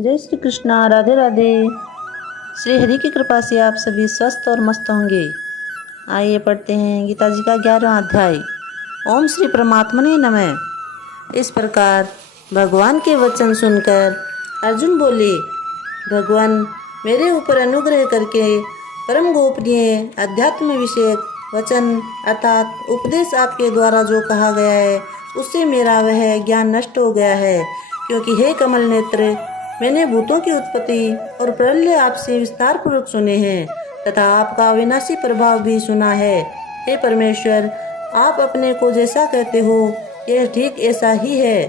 जय श्री कृष्णा। राधे राधे। श्री हरि की कृपा से आप सभी स्वस्थ और मस्त होंगे। आइए पढ़ते हैं गीता जी का 11वां अध्याय। ओम श्री परमात्मने नमः। इस प्रकार भगवान के वचन सुनकर अर्जुन बोले, भगवान मेरे ऊपर अनुग्रह करके परम गोपनीय अध्यात्म विषयक वचन अर्थात उपदेश आपके द्वारा जो कहा गया है उससे मेरा वह ज्ञान नष्ट हो गया है। क्योंकि हे कमल नेत्र, मैंने भूतों की उत्पत्ति और प्रलय आपसे विस्तार पूर्वक सुने हैं तथा आपका अविनाशी प्रभाव भी सुना है। हे परमेश्वर, आप अपने को जैसा कहते हो यह ठीक ऐसा ही है,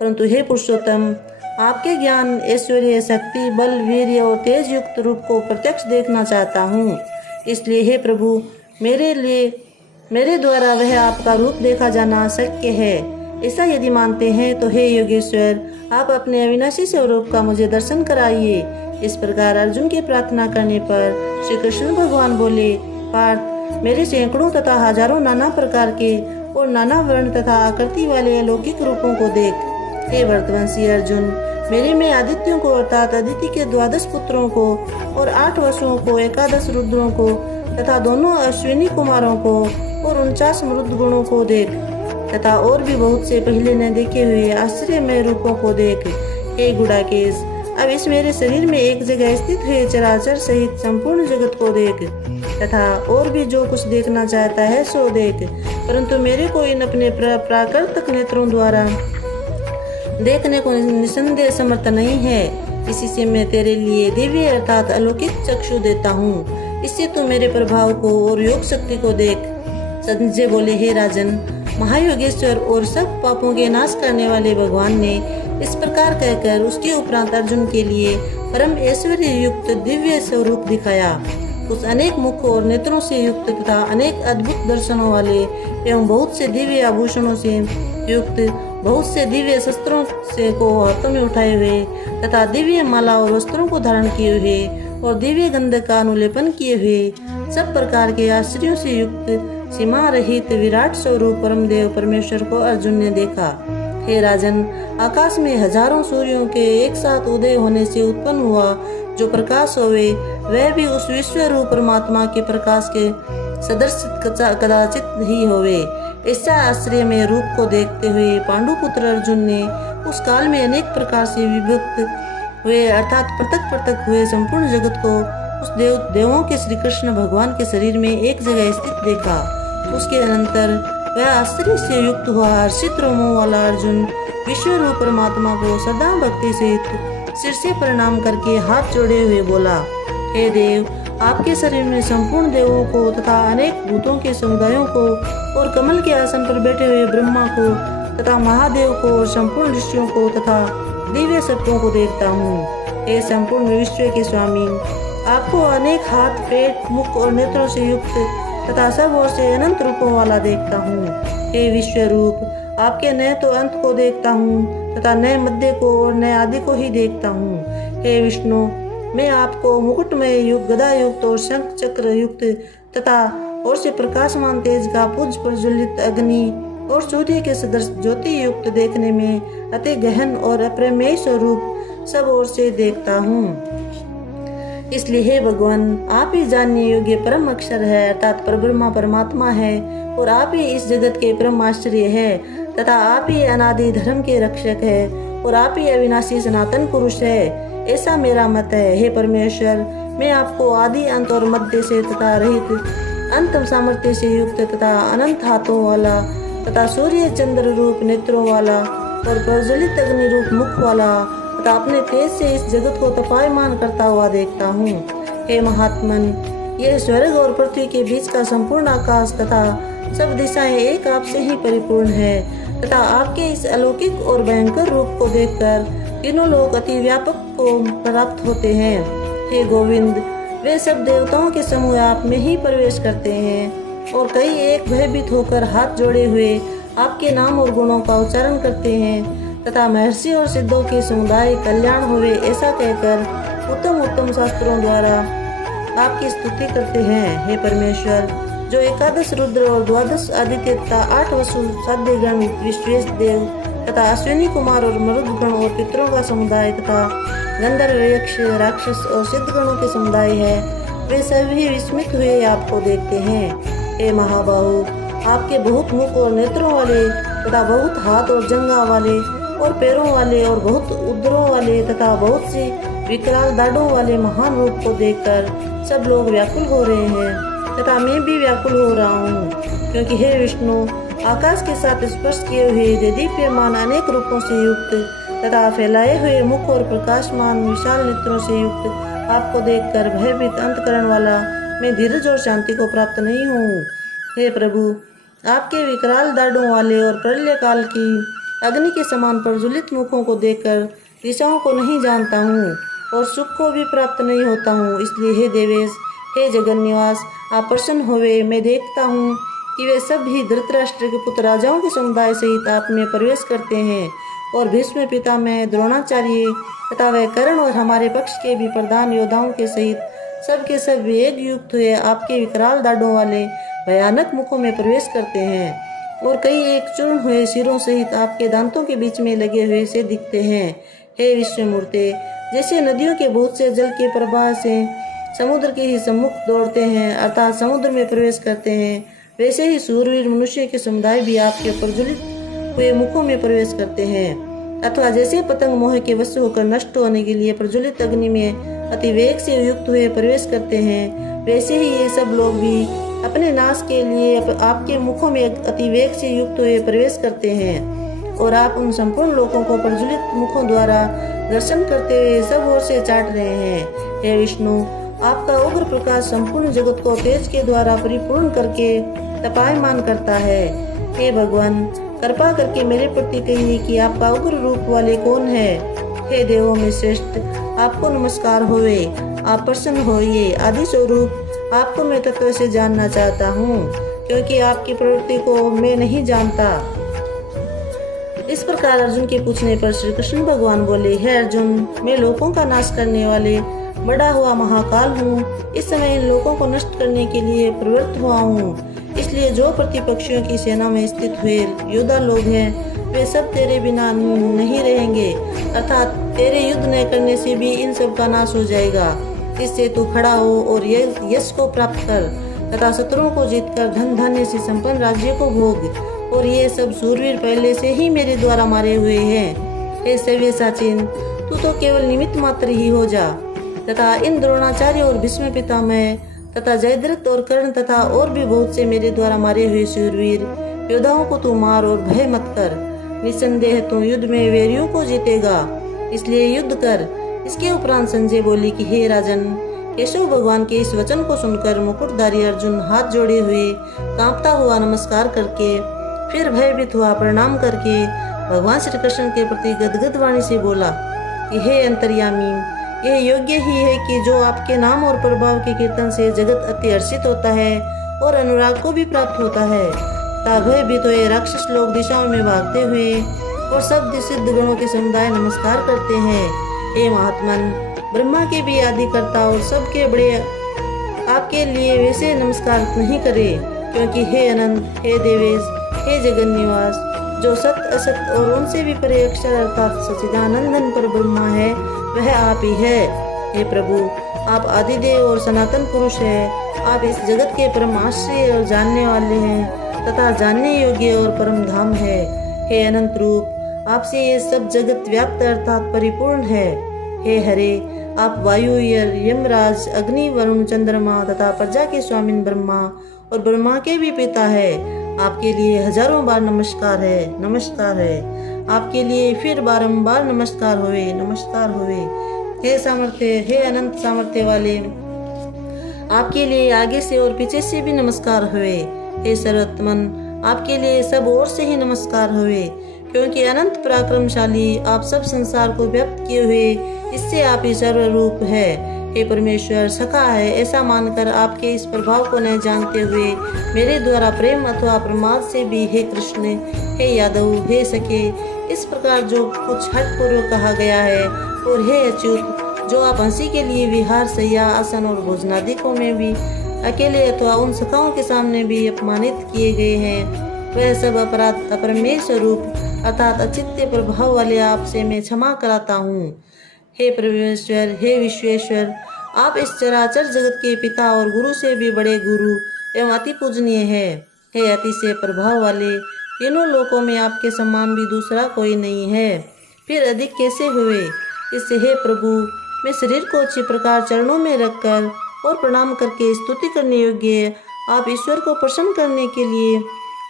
परंतु हे पुरुषोत्तम, आपके ज्ञान, ऐश्वर्य, शक्ति, बल, वीर्य और तेज युक्त रूप को प्रत्यक्ष देखना चाहता हूँ। इसलिए हे प्रभु, मेरे द्वारा वह आपका रूप देखा जाना शक्य है। ऐसा यदि मानते हैं तो हे योगेश्वर, आप अपने अविनाशी स्वरूप का मुझे दर्शन कराइए। इस प्रकार अर्जुन की प्रार्थना करने पर श्री कृष्ण भगवान बोले, पार्थ, मेरे सैकड़ों तथा हजारों नाना प्रकार के और नाना वर्ण तथा आकृति वाले अलौकिक रूपों को देख। हे भरतवंशी अर्जुन, मेरे में आदित्यों को अर्थात अदिति के 12 पुत्रों को और 8 वसुओं को, 11 रुद्रों को तथा दोनों अश्विनी कुमारों को और 49 मृद गुणों को देख तथा और भी बहुत से पहले न देखे हुए आश्चर्यमय रूपों को देख। हे गुड़ाकेश, अब इस मेरे शरीर में एक जगह स्थित हुए चराचर सहित संपूर्ण जगत को देख तथा और भी जो कुछ देखना चाहता है सो देख, परंतु मेरे को इन अपने प्राकृतिक नेत्रों द्वारा देखने को निसंदेह समर्थ नहीं है। इसी से मैं तेरे लिए दिव्य अर्थात अलौकिक चक्षु देता हूँ। इससे तू मेरे प्रभाव को और योग शक्ति को देख। संजय बोले, हे राजन, महायोगेश्वर और सब पापों के नाश करने वाले भगवान ने इस प्रकार कहकर उसके उपरांत अर्जुन के लिए परम ऐश्वर्य युक्त दिव्य स्वरूप दिखाया। उस अनेक मुख और नेत्रों से युक्त तथा अनेक अद्भुत दर्शनों वाले एवं बहुत से दिव्य आभूषणों से युक्त, बहुत से दिव्य शस्त्रों से को हाथों में उठाए हुए तथा दिव्य माला और वस्त्रों को धारण किए हुए और दिव्य गंध का अनुलेपन किए हुए सब प्रकार के आश्चर्यों से युक्त सीमा रहित विराट स्वरूप परमदेव परमेश्वर को अर्जुन ने देखा। हे राजन, आकाश में हजारों सूर्यों के एक साथ उदय होने से उत्पन्न हुआ जो प्रकाश होवे वह भी उस विश्व रूप परमात्मा के प्रकाश के सदृश कदाचित ही होवे। ऐसा आश्चर्य में रूप को देखते हुए पांडुपुत्र अर्जुन ने उस काल में अनेक प्रकार से विभक्त हुए अर्थात पृथक पृथक हुए संपूर्ण जगत को उस देवों के श्री कृष्ण भगवान के शरीर में एक जगह स्थित देखा। उसके अनंतर वह आश्चर्य से युक्त हुआ हर्षित रोमों वाला अर्जुन विश्व रूप परमात्मा को सदा भक्ति सहित सिर से प्रणाम करके हाथ जोड़े हुए बोला, हे देव, आपके शरीर में संपूर्ण देवों को तथा अनेक भूतों के समुदायों को और कमल के आसन पर बैठे हुए ब्रह्मा को तथा महादेव को और संपूर्ण ऋषियों को तथा दिव्य सर्पों को देखता हूँ। हे संपूर्ण विश्व के स्वामी, आपको अनेक हाथ, पेट, मुख और नेत्रों से युक्त तथा सब ओर से अनंत रूपों वाला देखता हूँ। हे विश्व रूप, आपके न तो अंत को देखता हूँ तथा न मध्य को और न आदि को ही देखता हूँ। हे विष्णु, मैं आपको मुकुटमय युक्त, गदा युक्त और शंख चक्र युक्त तथा और से प्रकाशमान तेज का पुंज प्रज्वलित अग्नि और सूर्य के सदृश ज्योति युक्त देखने में अति गहन और अप्रमेय स्वरूप सब ओर से देखता हूँ। इसलिए हे भगवान, आप ही जानने योग्य परम अक्षर है अर्थात परब्रह्मा परमात्मा है और आप ही इस जगत के परम आश्चर्य है तथा आप ही अनादि धर्म के रक्षक है और आप ही अविनाशी सनातन पुरुष है। ऐसा मेरा मत है। हे परमेश्वर, मैं आपको आदि अंत और मध्य से तथा रहित अंत सामर्थ्य से युक्त तथा अनंत हाथों वाला तथा सूर्य चंद्र रूप नेत्रों वाला और प्रज्वलित अग्नि रूप मुख वाला तथा अपने तेज से इस जगत को तपायमान करता हुआ देखता हूँ। हे महात्मन, यह स्वर्ग और पृथ्वी के बीच का संपूर्ण आकाश तथा सब दिशाएं एक आप से ही परिपूर्ण है तथा आपके इस अलौकिक और भयंकर रूप को देखकर तीनों लोग अति व्यापक को प्राप्त होते हैं। हे गोविंद, वे सब देवताओं के समूह आप में ही प्रवेश करते हैं और कई एक भयभीत होकर हाथ जोड़े हुए आपके नाम और गुणों का उच्चारण करते हैं तथा महर्षि और सिद्धों के समुदाय कल्याण हुए ऐसा कहकर उत्तम उत्तम शास्त्रों द्वारा आपकी स्तुति करते हैं। हे परमेश्वर, जो 11 रुद्र और 12 आदित्य तथा 8 वसु, साध्यगण, विश्वेश देव तथा अश्विनी कुमार और मरुदगण और पितरों का समुदाय तथा गंधर्व, यक्ष, राक्षस और सिद्धगणों के समुदाय है, वे सभी विस्मित हुए आपको देखते हैं। हे महाबाहु, आपके बहुत मुख और नेत्रों वाले तथा बहुत हाथ और जंघा वाले और पैरों वाले और बहुत उदरों वाले तथा बहुत सी विकराल दाढ़ों वाले महान रूप को देखकर सब लोग व्याकुल हो रहे हैं तथा मैं भी व्याकुल हो रहा हूँ, क्योंकि हे विष्णु, आकाश के साथ स्पर्श किए हुए दीप्यमान अनेक रूपों से युक्त तथा फैलाए हुए मुख और प्रकाशमान विशाल नेत्रों से युक्त आपको देखकर भयभीत अंतकरण वाला मैं धीरज और शांति को प्राप्त नहीं हूँ। हे प्रभु, आपके विकराल दाढ़ों वाले और प्रलय काल की अग्नि के समान प्रज्वलित मुखों को देखकर दिशाओं को नहीं जानता हूँ और सुख को भी प्राप्त नहीं होता हूँ। इसलिए हे देवेश, हे जगन निवास, आप प्रसन्न होवे। मैं देखता हूँ कि वे सब ही धृतराष्ट्र के पुत्र राजाओं के समुदाय सहित आप में प्रवेश करते हैं और भीष्म पितामह, द्रोणाचार्य तथा वह कर्ण और हमारे पक्ष के भी प्रधान योद्धाओं के सहित सब के सब वेग युक्त हुए आपके विकराल दाढ़ों वाले भयानक मुखों में प्रवेश करते हैं और कई एक चूर्ण हुए सिरों सहित आपके दांतों के बीच में लगे हुए से दिखते हैं। हे विश्वमूर्ते, जैसे नदियों के बहुत से जल के प्रवाह से समुद्र के ही सम्मुख दौड़ते हैं अर्थात समुद्र में प्रवेश करते हैं, वैसे ही सूरवीर मनुष्य के समुदाय भी आपके प्रज्वलित हुए मुखों में प्रवेश करते हैं। अथवा जैसे पतंग मोह के वश होकर नष्ट होने के लिए प्रज्वलित अग्नि में अति वेग से युक्त हुए प्रवेश करते हैं, वैसे ही ये सब लोग भी अपने नाश के लिए आपके मुखों में अति वेग से युक्त हुए प्रवेश करते हैं और आप उन संपूर्ण लोगों को प्रज्वलित मुखों द्वारा दर्शन करते हुए सब ओर से चाट रहे हैं। हे विष्णु, आपका उग्र प्रकाश संपूर्ण जगत को तेज के द्वारा परिपूर्ण करके तपायमान करता है। हे भगवान, कृपा करके मेरे प्रति कहिए कि आपका उग्र रूप वाले कौन है। हे देवों में श्रेष्ठ, आपको नमस्कार होवे। आप प्रसन्न होइए। आदि स्वरूप आपको मैं तत्व से जानना चाहता हूँ, क्योंकि आपकी प्रवृत्ति को मैं नहीं जानता। इस प्रकार अर्जुन के पूछने पर श्री कृष्ण भगवान बोले, हे अर्जुन, मैं लोकों का नाश करने वाले बड़ा हुआ महाकाल हूँ। इस समय इन लोगों को नष्ट करने के लिए प्रवृत्त हुआ हूँ। इसलिए जो प्रतिपक्षियों की सेना में स्थित हुए योद्धा लोग हैं, वे सब तेरे बिना नहीं रहेंगे, अर्थात तेरे युद्ध न करने से भी इन सब का नाश हो जाएगा। इससे तू खड़ा हो और यश को प्राप्त कर तथा शत्रुओं को जीतकर धन धान्य से संपन्न राज्य को भोग। और ये सब सूरवीर पहले से ही मेरे द्वारा मारे हुए हैं। हे सव्यसाचीन, तू तो केवल निमित्त मात्र ही हो जा तथा इन द्रोणाचार्य और भीष्म पितामह तथा जयद्रथ और कर्ण तथा और भी बहुत से मेरे द्वारा मारे हुए शूरवीर योद्धाओं को तू मार और भय मत कर। निसंदेह तू युद्ध में वैरियों को जीतेगा, इसलिए युद्ध कर। इसके उपरांत संजय बोली कि हे राजन, केशव भगवान के इस वचन को सुनकर मुकुटधारी अर्जुन हाथ जोड़े हुए कांपता हुआ नमस्कार करके फिर भयभीत हुआ प्रणाम करके भगवान श्री कृष्ण के प्रति गदगद वाणी से बोला कि हे अंतर्यामी, यह योग्य ही है कि जो आपके नाम और प्रभाव के कीर्तन से जगत अति हर्षित होता है और अनुराग को भी प्राप्त होता है। तब भयभीत हुए राक्षस लोग दिशाओं में भागते हुए और सब सिद्ध गणों के समुदाय नमस्कार करते हैं। हे महात्मन, ब्रह्मा के भी आदि करता और सबके बड़े आपके लिए वैसे नमस्कार नहीं करे, क्योंकि हे अनंत, हे देवेश, हे जगन निवास, जो सत असत और उनसे भी परे अक्षर अर्थात सच्चिदानंदन पर ब्रह्मा है, वह आप ही है। हे प्रभु, आप आदिदेव और सनातन पुरुष है। आप इस जगत के परम आश्रय और जानने वाले हैं तथा जानने योग्य और परम धाम है। हे अनंत रूप, आपसे ये सब जगत व्याप्त अर्थात परिपूर्ण है। हे हरे, आप वायु, यमराज, अग्नि, वरुण, चंद्रमा तथा प्रजा के स्वामी ब्रह्मा और ब्रह्मा के भी पिता है। आपके लिए हजारों बार नमस्कार है, नमस्कार है। आपके लिए फिर बारंबार नमस्कार होवे, नमस्कार होवे। हे सामर्थ्य, हे अनंत सामर्थ्य वाले, आपके लिए आगे से और पीछे से भी नमस्कार हुए। हे सर्वोत्तमन, आपके लिए सब ओर से ही नमस्कार हुए, क्योंकि अनंत पराक्रमशाली आप सब संसार को व्याप्त किए हुए, इससे आप ही सर्वरूप है। हे परमेश्वर, सखा है ऐसा मानकर आपके इस प्रभाव को न जानते हुए मेरे द्वारा प्रेम अथवा प्रमाद से भी हे कृष्ण, हे यादव, हे सखे, इस प्रकार जो कुछ हठ पूर्वक कहा गया है, और हे अच्युत, जो आप हंसी के लिए विहार, सैया, आसन और भोजनादिकों में भी अकेले अथवा उन सखाओं के सामने भी अपमानित किए गए हैं, वह सब अपराध अपरमेय स्वरूप अर्थात अचित्य प्रभाव वाले आपसे मैं क्षमा कराता हूँ। हे परमेश्वर, हे विश्वेश्वर, आप इस चराचर जगत के पिता और गुरु से भी बड़े गुरु एवं अति पूजनीय है। हे अतिशय प्रभाव वाले, तीनों लोकों में आपके समान भी दूसरा कोई नहीं है, फिर अधिक कैसे हुए। इससे हे प्रभु, मैं शरीर को अच्छी प्रकार चरणों में रखकर और प्रणाम करके स्तुति करने योग्य आप ईश्वर को प्रसन्न करने के लिए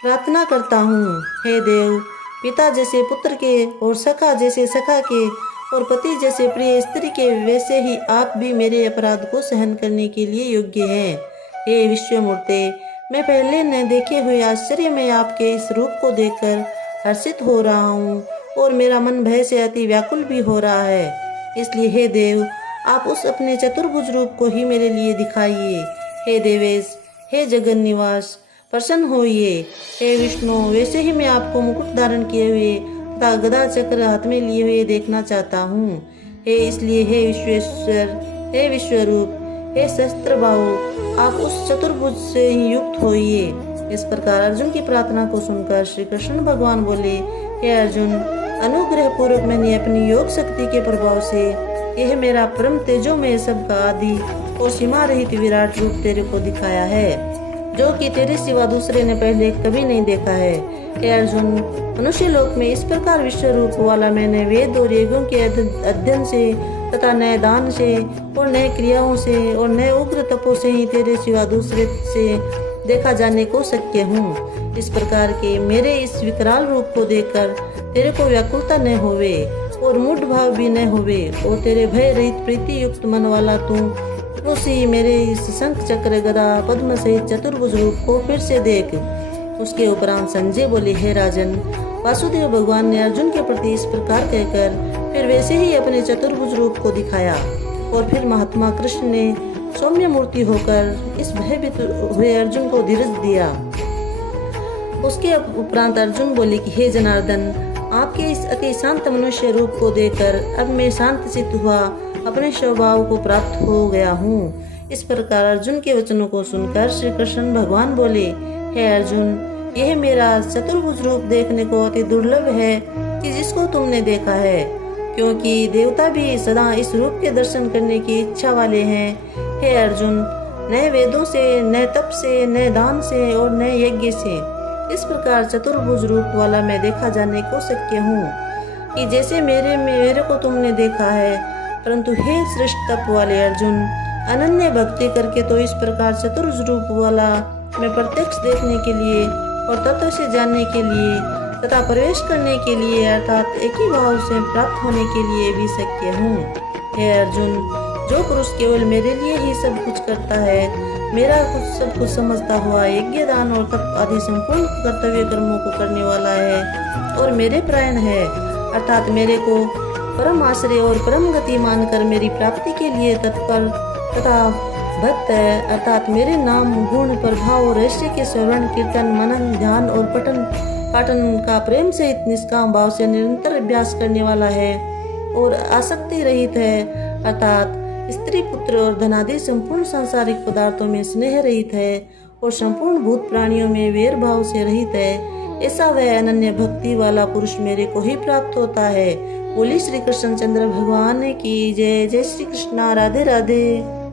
प्रार्थना करता हूँ। हे देव, पिता जैसे पुत्र के और सखा जैसे सखा के और पति जैसे प्रिय स्त्री के, वैसे ही आप भी मेरे अपराध को सहन करने के लिए योग्य हैं। हे विश्वमूर्ते, मैं पहले न देखे हुए आश्चर्य में आपके इस रूप को देखकर हर्षित हो रहा हूँ और मेरा मन भय से अति व्याकुल भी हो रहा है। इसलिए हे देव, आप उस अपने चतुर्भुज रूप को ही मेरे लिए दिखाइए। हे देवेश, हे जगन निवास, प्रसन्न होइए। हे विष्णु, वैसे ही मैं आपको मुकुट धारण किए हुए तथा गदा चक्र हाथ में लिए हुए देखना चाहता हूँ। हे इसलिए हे विश्वेश्वर, हे विश्वरूप, हे शस्त्र बाहु, आप उस चतुर्भुज से ही युक्त होइए। इस प्रकार अर्जुन की प्रार्थना को सुनकर श्री कृष्ण भगवान बोले, हे अर्जुन, अनुग्रह पूर्वक मैंने अपनी योग शक्ति के प्रभाव से यह मेरा परम तेजोमय सबका आदि और सीमा रहित विराट रूप तेरे को दिखाया है, जो कि तेरे सिवा दूसरे ने पहले कभी नहीं देखा है। हे अर्जुन, मनुष्य लोक में इस प्रकार विश्व रूप वाला मैंने वेद और यज्ञों के अध्ययन से तथा नए दान से और नए क्रियाओं से और नए उग्र तपों से ही तेरे सिवा दूसरे से देखा जाने को शक्य हूँ। इस प्रकार के मेरे इस विकराल रूप को देखकर तेरे को व्याकुलता न होवे और मूढ़ भाव भी न होवे और तेरे भय रहित प्रीति युक्त मन वाला तू उसी मेरे इस शंख चक्र गदा पद्म सहित चतुर्भुज रूप को फिर से देख। उसके उपरांत संजय बोले, हे राजन, वासुदेव भगवान ने अर्जुन के प्रति इस प्रकार कहकर फिर वैसे ही अपने चतुर्भुज रूप को दिखाया और फिर महात्मा कृष्ण ने सौम्य मूर्ति होकर इस भयभीत हुए अर्जुन को धीरज दिया। उसके उपरांत अर्जुन बोले कि हे जनार्दन, आपके इस अति शांत मनुष्य रूप को देखकर अब मैं शांत चित्त हुआ अपने स्वभाव को प्राप्त हो गया हूँ। इस प्रकार अर्जुन के वचनों को सुनकर श्री कृष्ण भगवान बोले, हे अर्जुन, यह मेरा चतुर्भुज रूप देखने को अति दुर्लभ है कि जिसको तुमने देखा है, क्योंकि देवता भी सदा इस रूप के दर्शन करने की इच्छा वाले हैं। हे अर्जुन, न वेदों से, न तप से, न दान से और न यज्ञ से इस प्रकार चतुर्भुज रूप वाला मैं देखा जाने को शक्य हूँ कि जैसे मेरे को तुमने देखा है। परंतु हे श्रेष्ठ तप वाले अर्जुन, अनन्य भक्ति करके तो इस प्रकार चतुर्भुज रूप वाला मैं प्रत्यक्ष देखने के लिए और तत्व से जानने के लिए तथा प्रवेश करने के लिए अर्थात एक ही भाव से प्राप्त होने के लिए भी शक्य हूँ। हे अर्जुन, जो पुरुष केवल मेरे लिए ही सब कुछ करता है, मेरा सब कुछ समझता हुआ यज्ञ दान और तप आदि संपूर्ण कर्तव्य कर्मों को करने वाला है और मेरे प्राण है, अर्थात मेरे को परम आश्रय और परम गति मानकर मेरी प्राप्ति के लिए तत्पर तथा भक्त है, अर्थात मेरे नाम गुण प्रभाव और रहस्य के श्रवण कीर्तन मनन ध्यान और पठन पाठन का प्रेम सहित निष्काम भाव से निरंतर अभ्यास करने वाला है और आसक्ति रहित है, अर्थात स्त्री पुत्र और धनादि संपूर्ण सांसारिक पदार्थों में स्नेह रहित है और संपूर्ण भूत प्राणियों में वैर भाव से रहित है। ऐसा वह अनन्य भक्ति वाला पुरुष मेरे को ही प्राप्त होता है। बोली श्री कृष्ण चंद्र भगवान की जय। जय श्री कृष्णा। राधे राधे।